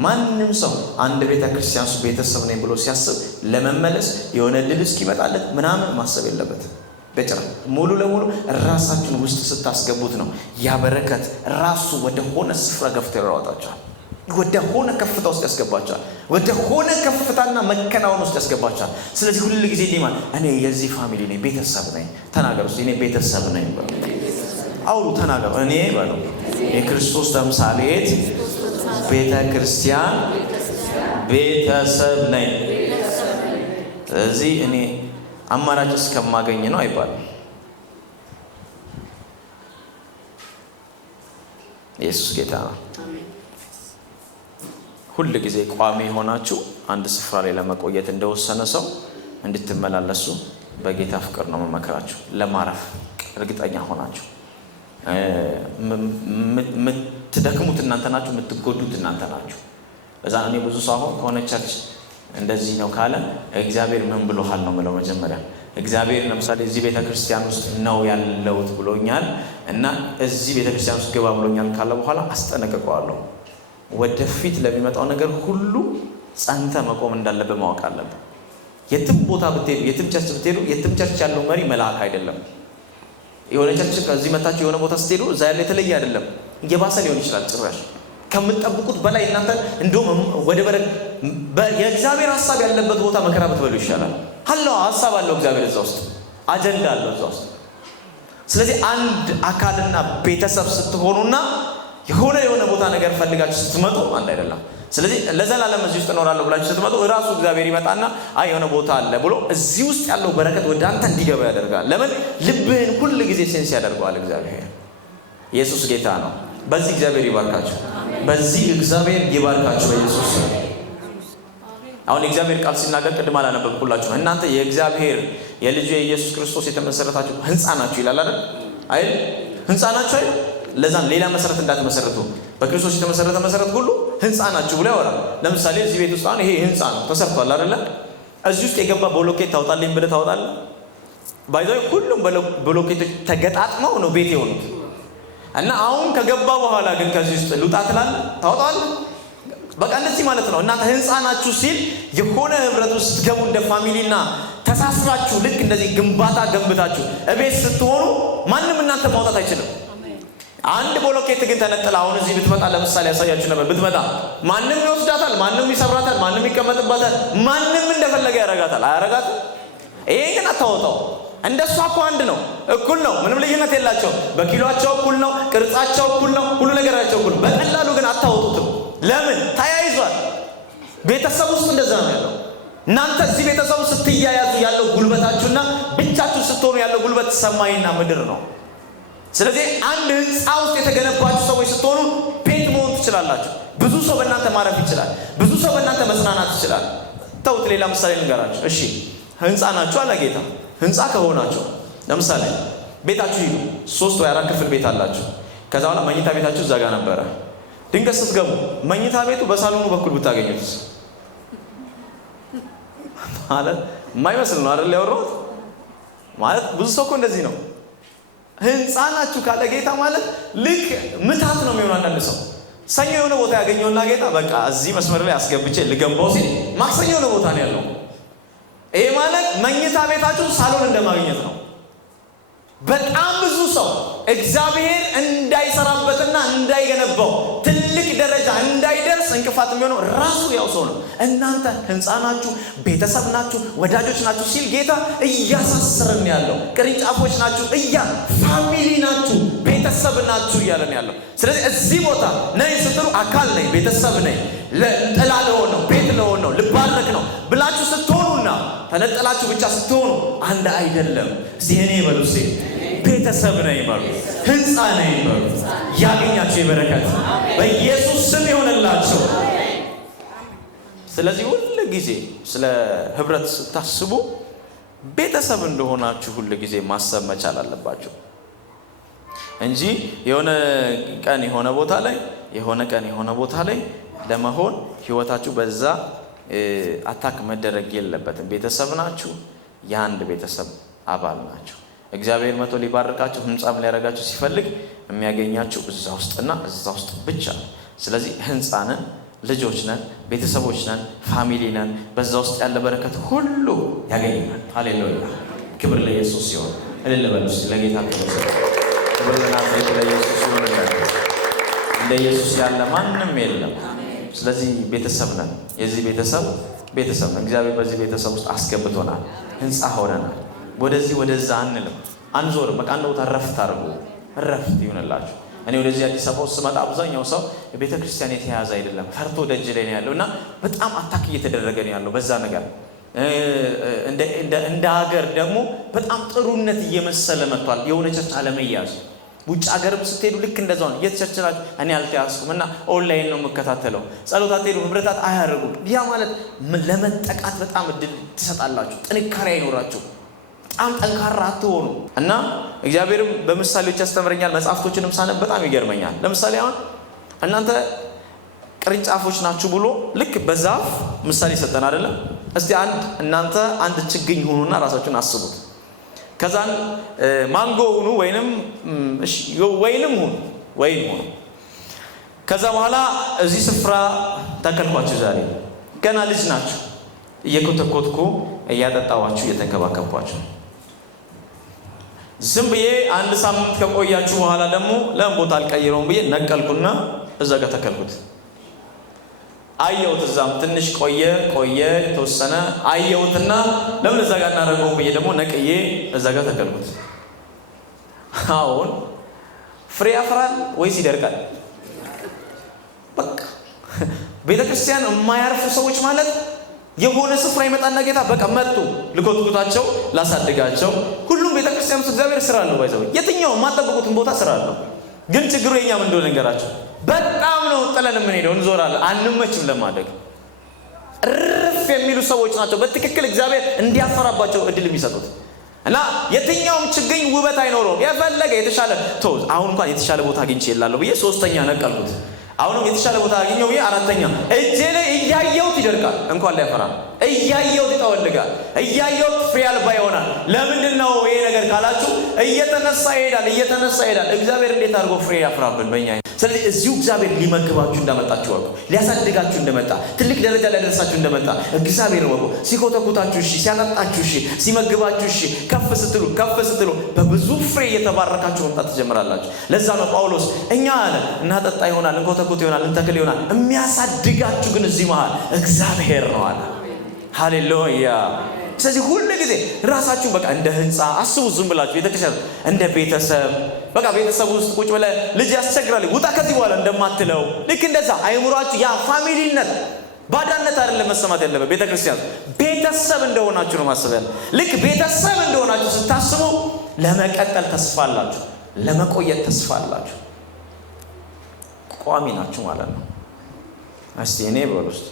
ማንም ሰው አንድ ቤተ ክርስቲያን ውስጥ ቤተሰብ ነኝ ብሎ ሲያስብ ለመመለስ የሆነ ድል እስኪመጣለት ምናምን ማሰብ የለበትም። በጭራሽ ሙሉ ለሙሉ ራሳችሁን ውስጥ ስታስገቡት ነው ያ በረከት ራሱ ወደ ሆነ ስፍራ ገፍቶ ያወጣችኋል። ወደ ሆነ ከፍታ ውስጥ ያስገባችኋል። ወደ ሆነ ከፍታና መከናወን ውስጥ ያስገባችኋል። ስለዚህ ሁሉ ጊዜ ዲማ እኔ የዚህ ፋሚሊ ነኝ፣ ቤተሰብ ነኝ። ተናገሩ እስቲ እኔ ቤተሰብ ነኝ በሉ። አውሩ፣ ተናገሩ። እኔ በሉ የክርስቶስ ተምሳሌት ቤተ ክርስቲያን ቤተሰብ ነኝ። ስለዚህ እኔ አማራጭ እስከማገኝ ነው አይባልም። ኢየሱስ ጌታ ነው። ሁል ጊዜ ቋሚ ሆናችሁ አንድ ስፍራ ላይ ለመቆየት እንደወሰነ ሰው እንድትመላለሱ በጌታ ፍቅር ነው መመክራችሁ። ለማረፍ እርግጠኛ ሆናችሁ የምትደክሙት እናንተ ናችሁ፣ የምትጎዱት እናንተ ናችሁ። ለዛ እኔ ብዙ ሰው አሁን ከሆነ ቸርች እንደዚህ ነው ካለ እግዚአብሔር ምን ብሎሃል ነው የምለው። መጀመሪያ እግዚአብሔር ለምሳሌ እዚህ ቤተክርስቲያን ውስጥ ነው ያለውት ብሎኛል እና እዚህ ቤተክርስቲያን ውስጥ ግባ ብሎኛል ካለ በኋላ አስጠነቅቀዋለሁ። ወደፊት ለሚመጣው ነገር ሁሉ ጸንተ መቆም እንዳለበት ማወቅ አለበት። የትም ቦታ ብትሄዱ፣ የትም ቸርች ብትሄዱ፣ የትም ቸርች ያለው መሪ መልአክ አይደለም። የሆነ ቸርች ከዚህ መታችሁ የሆነ ቦታ ስትሄዱ እዛ ያለ የተለየ አይደለም፣ እየባሰ ሊሆን ይችላል። ጭራሽ ከምትጠብቁት በላይ እናንተ እንደውም ወደ የእግዚአብሔር ሐሳብ ያለበት ቦታ መከራ ብትበሉ ይሻላል። አለው ሐሳብ አለው እግዚአብሔር እዛ ውስጥ አጀንዳ አለው እዛ ውስጥ። ስለዚህ አንድ አካልና ቤተሰብ ስትሆኑና የሆነ ቦታ ነገር ፈልጋችሁ ስትመጡ አንድ አይደለም። ስለዚህ ለዘላለም እዚህ ውስጥ እኖራለሁ ብላችሁ ስትመጡ እራሱ እግዚአብሔር ይመጣና አይ የሆነ ቦታ አለ ብሎ እዚህ ውስጥ ያለው በረከት ወደ አንተ እንዲገባ ያደርጋል። ለምን? ልብህን ሁል ጊዜ ሴንስ ያደርገዋል እግዚአብሔር። ኢየሱስ ጌታ ነው። በዚህ እግዚአብሔር ይባርካችሁ፣ በዚህ እግዚአብሔር ይባርካችሁ በኢየሱስ። አሁን የእግዚአብሔር ቃል ሲናገር ቅድም አላነበብኩላችሁ፣ እናንተ የእግዚአብሔር የልጁ የኢየሱስ ክርስቶስ የተመሰረታችሁ ህንጻ ናችሁ ይላል አይደል? አይደል? ህንጻ ናችሁ አይደል? ለዛም ሌላ መሰረት እንዳትመሰረቱ በክርስቶስ የተመሰረተ መሰረት ሁሉ ህንጻ ናችሁ ብሎ ያወራል። ለምሳሌ እዚህ ቤት ውስጥ አሁን ይሄ ህንጻ ነው ተሰርቷል አይደለ? እዚህ ውስጥ የገባ ብሎኬት ታውጣልኝ ብለህ ታውጣለህ? ባይዘው ሁሉም ብሎኬቶች ተገጣጥመው ነው ቤት የሆኑት እና አሁን ከገባ በኋላ ግን ከዚህ ውስጥ ልውጣ ትላለህ? ታውጣለህ? በቃ እንደዚህ ማለት ነው። እናንተ ህንጻ ናችሁ ሲል የሆነ ህብረት ውስጥ ስትገቡ እንደ ፋሚሊና ተሳስራችሁ ልክ እንደዚህ ግንባታ ገንብታችሁ እቤት ስትሆኑ ማንም እናንተ ማውጣት አይችልም። አንድ ብሎኬት ግን ተነጥላ አሁን እዚህ ብትመጣ ለምሳሌ ያሳያችሁ ነበር። ብትመጣ ማንም ይወስዳታል፣ ማንም ይሰብራታል፣ ማንም ይቀመጥባታል፣ ማንም እንደፈለገ ያረጋታል። አያረጋትም? ይሄ ግን አታወጣው። እንደሷ እኮ አንድ ነው፣ እኩል ነው፣ ምንም ልዩነት የላቸው። በኪሎአቸው እኩል ነው፣ ቅርጻቸው እኩል ነው፣ ሁሉ ነገራቸው እኩል። በቀላሉ ግን አታወጡትም። ለምን? ተያይዟል። ቤተሰብ ውስጥ እንደዛ ነው ያለው። እናንተ እዚህ ቤተሰብ ውስጥ ስትያያዙ ያለው ጉልበታችሁና ብቻችሁ ስትሆኑ ያለው ጉልበት ሰማይና ምድር ነው። ስለዚህ አንድ ህንፃ ውስጥ የተገነባችሁ ሰዎች ስትሆኑ ቤት መሆን ትችላላችሁ። ብዙ ሰው በእናንተ ማረፍ ይችላል። ብዙ ሰው በእናንተ መጽናናት ይችላል። ተውት፣ ሌላ ምሳሌ ልንገራችሁ። እሺ ህንፃ ናችሁ አለ ጌታ። ህንፃ ከሆናችሁ ለምሳሌ ቤታችሁ ሂዱ፣ 3 ወይ 4 ክፍል ቤት አላችሁ። ከዛ በኋላ መኝታ ቤታችሁ እዛ ጋር ነበረ። ድንገት ስትገቡ መኝታ ቤቱ በሳሎኑ በኩል ብታገኙት ማለት የማይመስል ነው አይደል? ያወራሁት ማለት ብዙ ሰው እኮ እንደዚህ ነው። ህንፃ ናችሁ ካለ ጌታ ማለት ልክ ምታት ነው የሚሆነው። አንዳንድ ሰው ሰኞ የሆነ ቦታ ያገኘውና ጌታ በቃ እዚህ መስመር ላይ አስገብቼ ልገንባው ሲል ማክሰኞ የሆነ ቦታ ነው ያለው። ይሄ ማለት መኝታ ቤታችሁ ሳሎን እንደማግኘት ነው። በጣም ብዙ ሰው እግዚአብሔር እንዳይሰራበትና እንዳይገነባው ትልቅ ደረጃ እንዳይደርስ እንቅፋት የሚሆነው ራሱ ያው ሰው ነው። እናንተ ህንፃ ናችሁ፣ ቤተሰብ ናችሁ፣ ወዳጆች ናችሁ ሲል ጌታ እያሳሰረን ያለው ቅርንጫፎች ናችሁ፣ ፋሚሊ ናችሁ፣ ቤተሰብ ናችሁ እያለን ያለው። ስለዚህ እዚህ ቦታ ነኝ ስትሉ አካል ነኝ፣ ቤተሰብ ነኝ፣ ጥላ ለሆን ነው፣ ቤት ለሆን ነው፣ ልባረክ ነው ብላችሁ ስትሆኑና ተነጠላችሁ ብቻ ስትሆኑ አንድ አይደለም። እስቲ እኔ በሉ እስቲ ቤተሰብ ነኝ በሉ፣ ህንፃ ነኝ በሉ። ያገኛችሁ የበረከት በኢየሱስ ስም ይሆንላችሁ። ስለዚህ ሁሉ ጊዜ ስለ ህብረት ስታስቡ ቤተሰብ እንደሆናችሁ ሁሉ ጊዜ ማሰብ መቻል አለባችሁ እንጂ የሆነ ቀን የሆነ ቦታ ላይ ለመሆን ህይወታችሁ በዛ አታክ መደረግ የለበትም። ቤተሰብ ናችሁ፣ የአንድ ቤተሰብ አባል ናችሁ። እግዚአብሔር መጥቶ ሊባርካችሁ ህንፃም ሊያረጋችሁ ሲፈልግ የሚያገኛችሁ እዛ ውስጥና እዛ ውስጥ ብቻ ነው። ስለዚህ ህንፃ ነን፣ ልጆች ነን፣ ቤተሰቦች ነን፣ ፋሚሊ ነን። በዛ ውስጥ ያለ በረከት ሁሉ ያገኘናል። ሃሌሉያ! ክብር ለኢየሱስ ይሁን። እልል በሉ እስቲ ለጌታ ክብር ለናዝሬቱ ለኢየሱስ ይሁን። እንደ ኢየሱስ ያለ ማንም የለም። ስለዚህ ቤተሰብ ነን። የዚህ ቤተሰብ ነን። እግዚአብሔር በዚህ ቤተሰብ ውስጥ አስገብቶናል። ህንፃ ሆነናል። ወደዚህ ወደዛ አንልም፣ አንዞርም። በቃ አንድ ቦታ ረፍት አድርጉ፣ ረፍት ይሁንላችሁ። እኔ ወደዚህ አዲስ አበባ ውስጥ ስመጣ አብዛኛው ሰው ቤተ ክርስቲያን የተያዘ አይደለም፣ ፈርቶ ደጅ ላይ ነው ያለው እና በጣም አታክ እየተደረገ ነው ያለው በዛ ነገር። እንደ ሀገር ደግሞ በጣም ጥሩነት እየመሰለ መጥቷል የሆነ ቸርች አለመያዝ። ውጭ ሀገርም ስትሄዱ ልክ እንደዛው ነው። እየተቸርችላችሁ እኔ አልተያዝኩም እና ኦንላይን ነው የምከታተለው፣ ጸሎት አትሄዱ፣ ህብረታት አያደርጉም። ያ ማለት ለመጠቃት በጣም እድል ትሰጣላችሁ፣ ጥንካሬ አይኖራችሁ፣ በጣም ጠንካራ አትሆኑ እና እግዚአብሔርም በምሳሌዎች ያስተምረኛል። መጽሐፍቶችንም ሳነብ በጣም ይገርመኛል። ለምሳሌ አሁን እናንተ ቅርንጫፎች ናችሁ ብሎ ልክ በዛፍ ምሳሌ ሰጠን አይደለም? እስቲ እናንተ አንድ ችግኝ ሁኑና ራሳችሁን አስቡት። ከዛን ማንጎ ሁኑ ወይንም ሁኑ። ከዛ በኋላ እዚህ ስፍራ ተከልኳችሁ። ዛሬ ገና ልጅ ናችሁ። እየኮተኮትኩ እያጠጣዋችሁ እየተንከባከብኳችሁ ዝም ብዬ አንድ ሳምንት ከቆያችሁ በኋላ ደግሞ ለምን ቦታ አልቀይረውም ብዬ ነቀልኩና እዛ ጋር ተከልኩት። አየሁት፣ እዛም ትንሽ ቆየ የተወሰነ አየሁትና ለምን እዛ ጋር እናደርገውም ብዬ ደግሞ ነቅዬ እዛ ጋር ተከልኩት። አሁን ፍሬ ያፈራል ወይስ ይደርቃል? በቃ ቤተክርስቲያን የማያርፉ ሰዎች ማለት የሆነ ስፍራ ይመጣና ጌታ በቃ መጡ ልኮትኩታቸው ላሳድጋቸው። ሁሉም ቤተክርስቲያን ውስጥ እግዚአብሔር ስራ አለው። ባይዘው የትኛው የማጠብቁትን ቦታ ስራ አለው። ግን ችግሩ የኛ ምን እንደሆነ ነገራቸው። በጣም ነው ጥለን የምንሄደው፣ እንዞራለን፣ አንመችም ለማደግ። እርፍ የሚሉ ሰዎች ናቸው በትክክል እግዚአብሔር እንዲያፈራባቸው እድል የሚሰጡት እና የትኛውም ችግኝ ውበት አይኖረውም። የፈለገ የተሻለ ተውዝ። አሁን እንኳን የተሻለ ቦታ አግኝቼ ይላለሁ ብዬ ሶስተኛ ነቀልኩት። አሁንም የተሻለ ቦታ አገኘው ብዬ አራተኛ እጄ ላይ እያየሁት ይደርቃል። እንኳን ሊያፈራ እያየሁት ይጠወልጋል፣ እያየሁት ፍሬ አልባ ይሆናል። ለምንድን ነው ይሄ ነገር ካላችሁ እየተነሳ ይሄዳል። እግዚአብሔር እንዴት አድርጎ ፍሬ ያፍራብን በእኛ። ስለዚህ እዚሁ እግዚአብሔር ሊመግባችሁ እንደመጣችሁ ወቁ፣ ሊያሳድጋችሁ እንደመጣ፣ ትልቅ ደረጃ ሊያደርሳችሁ እንደመጣ እግዚአብሔር ወቁ። ሲኮተኩታችሁ እሺ፣ ሲያጠጣችሁ እሺ፣ ሲመግባችሁ እሺ፣ ከፍ ስትሉ በብዙ ፍሬ እየተባረካችሁ መምጣት ትጀምራላችሁ። ለዛ ነው ጳውሎስ እኛ አለ እናጠጣ ይሆናል፣ እንኮተኩት ይሆናል፣ እንተክል ይሆናል፣ የሚያሳድጋችሁ ግን እዚህ መሃል እግዚአብሔር ነው አለ። ሃሌሉያ። ስለዚህ ሁሉ ጊዜ ራሳችሁ በቃ እንደ ህንፃ አስቡ። ዝም ብላችሁ የተከሰተ እንደ ቤተሰብ በቃ ቤተሰብ ውስጥ ቁጭ ብለህ ልጅ ያስቸግራል ውጣ ከዚህ በኋላ እንደማትለው ልክ እንደዛ አይምሯችሁ ያ ፋሚሊነት ባዳነት አይደለም መሰማት ያለበት። ቤተክርስቲያን ቤተሰብ እንደሆናችሁ ነው ማሰብ ያለ። ልክ ቤተሰብ እንደሆናችሁ ስታስቡ ለመቀጠል ተስፋ አላችሁ፣ ለመቆየት ተስፋ አላችሁ፣ ቋሚ ናችሁ ማለት ነው። እስቲ እኔ በሉ ውስጥ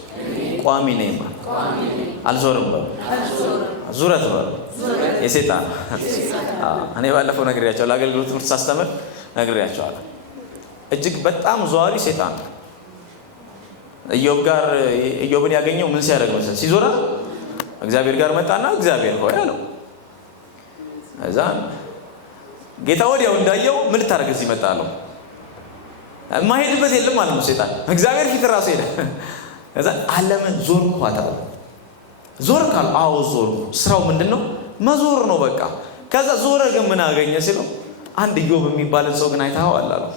ቋሚ ነኝ ማለት አልዞርም በሉ፣ ዙረት በሉ የሰይጣን እኔ ባለፈው ነግሬያቸዋለሁ። ለአገልግሎት ትምህርት ሳስተምር ነግሬያቸዋለሁ። እጅግ በጣም ዘዋሪ ሰይጣን ኢዮብን ያገኘው ምን ሲያደርግ መሰለህ? ሲዞራ እግዚአብሔር ጋር መጣና እግዚአብሔር ሆይ አለው። እዛ ጌታ ወዲያው እንዳየው ምን ልታደርግ እዚህ መጣለው? ማሄድበት የለም ማለት ነው ሰይጣን። እግዚአብሔር ፊት ራሱ ሄደ። ከዛ ዓለምን ዞርኳት አለ። ዞርካል? አዎ ዞርኩ። ስራው ምንድነው? መዞር ነው በቃ። ከዛ ዞረ ግን ምን አገኘ ሲለው አንድ ኢዮብ የሚባልን ሰው ግን አይተኸዋል አለው።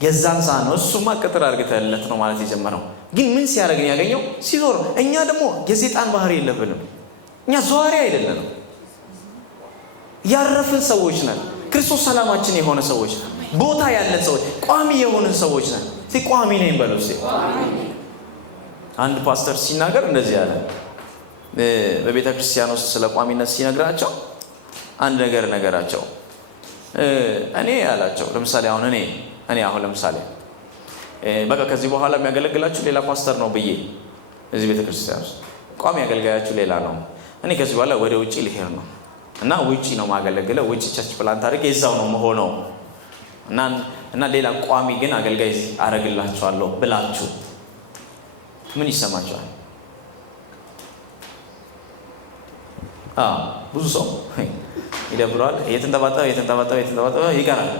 የዛን ሰዓት ነው እሱማ ቅጥር አድርገህለት ነው ማለት የጀመረው። ግን ምን ሲያደርግ ነው ያገኘው? ሲዞር። እኛ ደግሞ የሰይጣን ባህሪ የለብንም። እኛ ዟሪ አይደለንም፣ ያረፍን ሰዎች ነን። ክርስቶስ ሰላማችን የሆነ ሰዎች ነን። ቦታ ያለን ሰዎች፣ ቋሚ የሆንን ሰዎች ነን። ቋሚ ነኝ በለው እስቲ። አንድ ፓስተር ሲናገር እንደዚህ ያለ በቤተ ክርስቲያን ውስጥ ስለ ቋሚነት ሲነግራቸው አንድ ነገራቸው። እኔ ያላቸው ለምሳሌ አሁን እኔ አሁን ለምሳሌ በቃ ከዚህ በኋላ የሚያገለግላችሁ ሌላ ፓስተር ነው ብዬ እዚህ ቤተ ክርስቲያን ውስጥ ቋሚ ያገልጋያችሁ ሌላ ነው። እኔ ከዚህ በኋላ ወደ ውጪ ልሄድ ነው እና ውጪ ነው ማገለግለው፣ ውጪ ቸርች ፕላንት አድርጌ እዛው ነው መሆነው እና ሌላ ቋሚ ግን አገልጋይ አረግላችኋለሁ ብላችሁ ምን ይሰማችኋል? ብዙ ሰው ይደብረዋል። የተንጠባጠበ ይቀራል።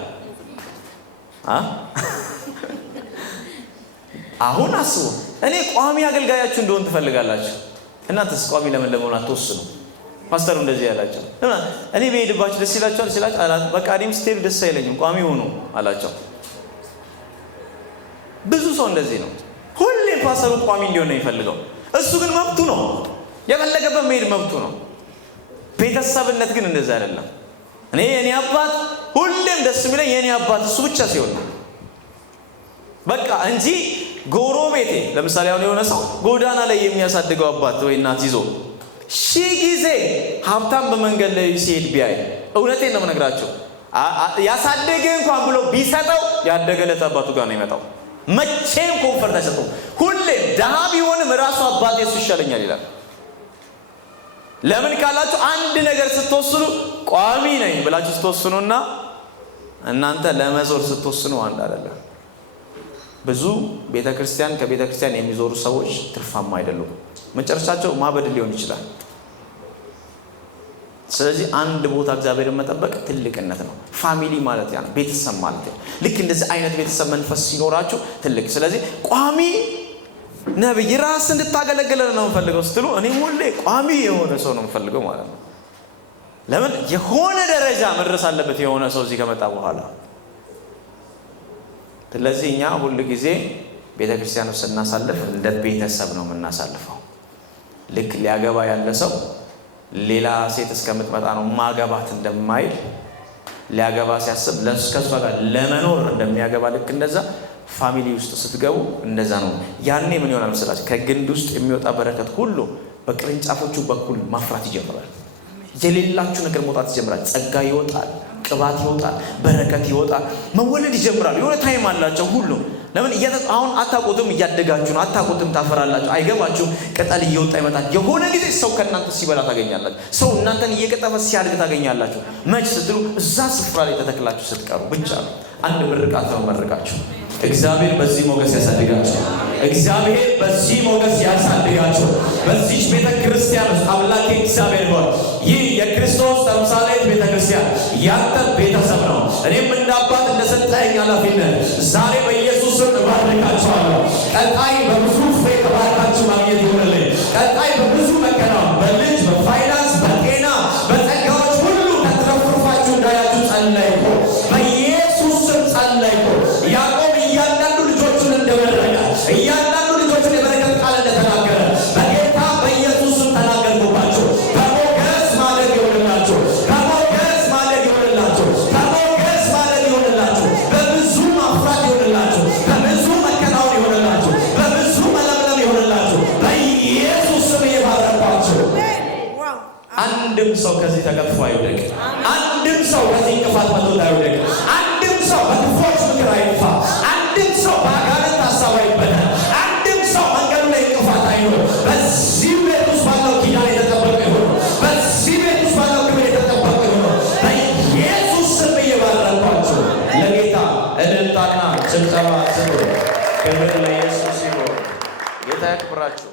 አሁን አስቡ። እኔ ቋሚ አገልጋያችሁ እንደሆን ትፈልጋላችሁ። እናንተስ ቋሚ ለመሆን አትወስኑ? ፓስተሩ እንደዚህ ያላቸው እኔ በሄድባችሁ ደስ ይላችኋል ሲላችሁ አላት። በቃ እኔም ስትሄዱ ደስ አይለኝም ቋሚ ሆኑ አላቸው። ብዙ ሰው እንደዚህ ነው። ሁሌ ፓስተሩ ቋሚ እንዲሆን ነው የሚፈልገው። እሱ ግን መብቱ ነው፣ የፈለገበት መሄድ መብቱ ነው። ቤተሰብነት ግን እንደዛ አይደለም። እኔ አባት ሁሌም ደስ የሚለኝ የኔ አባት እሱ ብቻ ሲሆን ነው በቃ እንጂ ጎረቤቴ ለምሳሌ አሁን የሆነ ሰው ጎዳና ላይ የሚያሳድገው አባት ወይ እናት ይዞ ሺህ ጊዜ ሀብታም በመንገድ ላይ ሲሄድ ቢያይ እውነቴን ነው የምነግራቸው ያሳደገ እንኳን ብሎ ቢሰጠው ያደገለት አባቱ ጋር ነው የሚመጣው። መቼም ኮንፈርት አይሰጠው። ሁሌም ደሃ ቢሆንም ራሱ አባቴ እሱ ይሻለኛል ይላል። ለምን ካላችሁ አንድ ነገር ስትወስኑ ቋሚ ነኝ ብላችሁ ስትወስኑና እናንተ ለመዞር ስትወስኑ አንድ አይደለም። ብዙ ቤተክርስቲያን ከቤተክርስቲያን የሚዞሩ ሰዎች ትርፋማ አይደሉም። መጨረሻቸው ማበድ ሊሆን ይችላል። ስለዚህ አንድ ቦታ እግዚአብሔርን መጠበቅ ትልቅነት ነው። ፋሚሊ ማለት ያ ነው፣ ቤተሰብ ማለት ነው። ልክ እንደዚህ አይነት ቤተሰብ መንፈስ ሲኖራችሁ ትልቅ። ስለዚህ ቋሚ ነብይ ራስ እንድታገለግል ነው የምፈልገው ስትሉ እኔ ሁሌ ቋሚ የሆነ ሰው ነው የምፈልገው ማለት ነው። ለምን የሆነ ደረጃ መድረስ አለበት የሆነ ሰው እዚህ ከመጣ በኋላ። ስለዚህ እኛ ሁሉ ጊዜ ቤተክርስቲያን ውስጥ ስናሳልፍ እንደ ቤተሰብ ነው የምናሳልፈው። ልክ ሊያገባ ያለ ሰው ሌላ ሴት እስከምትመጣ ነው ማገባት እንደማይል ሊያገባ ሲያስብ ለስከሷ ጋር ለመኖር እንደሚያገባ ልክ እንደዛ ፋሚሊ ውስጥ ስትገቡ እንደዛ ነው። ያኔ ምን ይሆናል መሰላችሁ? ከግንድ ውስጥ የሚወጣ በረከት ሁሉ በቅርንጫፎቹ በኩል ማፍራት ይጀምራል። የሌላችሁ ነገር መውጣት ይጀምራል። ጸጋ ይወጣል፣ ቅባት ይወጣል፣ በረከት ይወጣል፣ መወለድ ይጀምራል። የሆነ ታይም አላቸው ሁሉ። ለምን አሁን አታውቁትም፣ እያደጋችሁ ነው፣ አታውቁትም፣ ታፈራላችሁ፣ አይገባችሁም። ቅጠል እየወጣ ይመጣል። የሆነ ጊዜ ሰው ከእናንተ ሲበላ ታገኛላችሁ። ሰው እናንተን እየቀጠፈ ሲያድግ ታገኛላችሁ። መች ስትሉ እዛ ስፍራ ላይ ተተክላችሁ ስትቀሩ ብቻ ነው። አንድ ምርቃት ነው መርቃችሁ። እግዚአብሔር በዚህ ሞገስ ያሳድጋችሁ። እግዚአብሔር በዚህ ሞገስ ያሳድጋችሁ። በዚህ ቤተክርስቲያን ውስጥ አምላኬ እግዚአብሔር ሆይ ይህ የክርስቶስ ተምሳሌት ቤተክርስቲያን ያንተ ቤተሰብ ነው። እኔም እንደ አባት እንደሰጠኸኝ ኃላፊነት ዛሬ በኢየሱስ ስም እባርካችኋለሁ። ቀጣይ በብዙ ፍሬ ተባርካችሁ ማግኘት ይሆንልኝ። ቀጣይ በብዙ መከናወን፣ በልጅ በፋይናንስ፣ በጤና፣ በጸጋዎች ሁሉ ተትረፍርፋችሁ እንዳያችሁ ጸለይኩ። በኢየሱስ ስም ጸለይኩ። ያዕቆብ እያንዳንዱ ልጆቹን እንደመረቀ እያንዳንዱ ልጆቹን የበረከት ቃል እንደተናገረ በጌታ በኢየሱስ ስም ተናገርኩባችሁ። በሞገስ ማደግ ይሆንላችሁ። በሞገስ ማደግ ይሆንላችሁ። በሞገስ ማደግ ይሆንላችሁ። በብዙ ማፍራት ይሆንላችሁ። በብዙ መከናወን ይሆንላችሁ። በብዙ መለምለም ይሆንላችሁ። በኢየሱስ ስም እየባረኳችሁ። አንድም ሰው ከዚህ ተቀጥፎ አይውደቅ። አንድም ሰው ከዚህ እንቅፋት መጥቶት አይውደቅ። አንድም ሰው በክፎች ምክር አይጥፋ። አንድም ሰው በአጋንንት ሀሳብ አይበላል። አንድም ሰው መንገዱ ላይ እንቅፋት አይኖር። በዚህ ቤት ውስጥ ባለው ኪዳን የተጠበቀ ይሁን። በዚህ ቤት ውስጥ ባለው ክብር የተጠበቀ ይሁን። በኢየሱስ ስም እየባረኳችሁ ለጌታ እልልታና ጭብጨባ ስጡ። ክብር ለኢየሱስ ይሁን። ጌታ ያክብራችሁ።